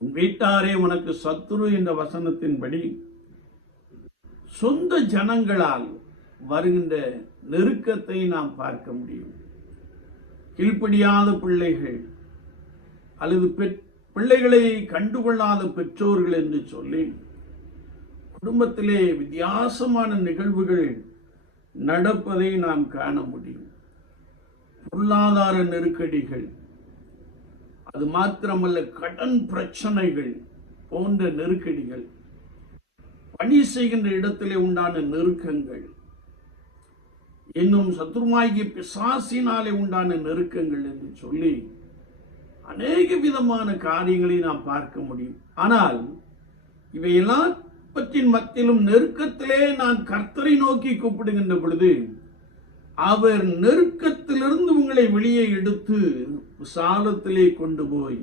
உன் வீட்டாரே உனக்கு சத்துரு என்ற வசனத்தின்படி சொந்த ஜனங்களால் வருகின்ற நெருக்கத்தை நாம் பார்க்க முடியும். கீழ்ப்படியாத பிள்ளைகள் அல்லது பிள்ளைகளை கண்டுகொள்ளாத பெற்றோர்கள் என்று சொல்லி குடும்பத்திலே வித்தியாசமான நிகழ்வுகள் நடப்பதை நாம் காண முடியும். பொருளாதார நெருக்கடிகள், அது மாத்திரமல்ல கடன் பிரச்சனைகள் போன்ற நெருக்கடிகள், பணி செய்கின்ற இடத்திலே உண்டான நெருக்கங்கள், இன்னும் சத்துருமாகிய பிசாசினாலே உண்டான நெருக்கங்கள் என்று சொல்லி அநேக விதமான காரியங்களை நாம் பார்க்க முடியும். ஆனால் இவை எல்லாவற்றின் மத்தியிலும் நெருக்கத்திலே நான் கர்த்தரை நோக்கி கூப்பிடுகின்ற பொழுது அவர் நெருக்கத்திலிருந்து உங்களை வெளியே எடுத்து விசாலத்திலே கொண்டு போய்